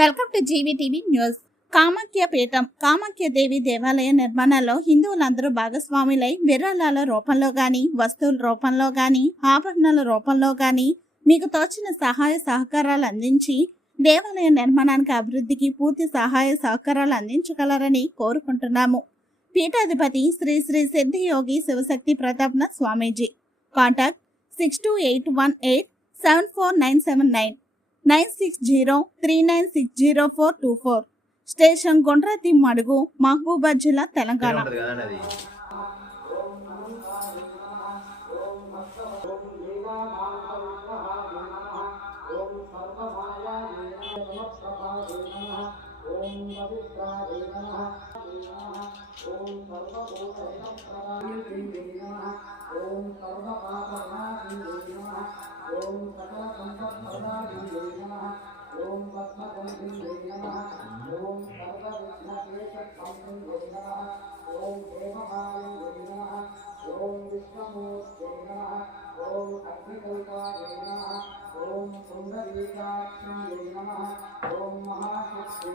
Welcome to GVTV news. Kamakhya Peetham Kamakhya దేవి దేవాలయ నిర్మాణంలో హిందువులందరూ భాగస్వాములై విరాళాల రూపంలో గాని, వస్తువుల రూపంలో గాని, ఆభరణాల రూపంలో గాని మీకు తోచిన సహాయ సహకారాలు అందించి దేవాలయ నిర్మాణానికి అభివృద్ధికి పూర్తి సహాయ సహకారాలు అందించగలరని కోరుకుంటున్నాము. పీఠాధిపతి శ్రీ శ్రీ సిద్ధి యోగి శివశక్తి ప్రతాప్నాథ్ స్వామీజీ. కాంటాక్ట్ 6281874979 9603960424. స్టేషన్ గుండ్రతి మడుగు, మహబూబాద్ జిల్లా, తెలంగాణ. ఓం పద్మకుంభిందే నమః. ఓం సర్వవిఘ్నకేశస్తంభిందే నమః. ఓం హేమమాలిందే నమః. ఓం విష్ణుమూర్తే నమః. ఓం అగ్నికల్పాయ నమః. ఓం సుందరీకాక్షే నమః. ఓం మహాశక్తే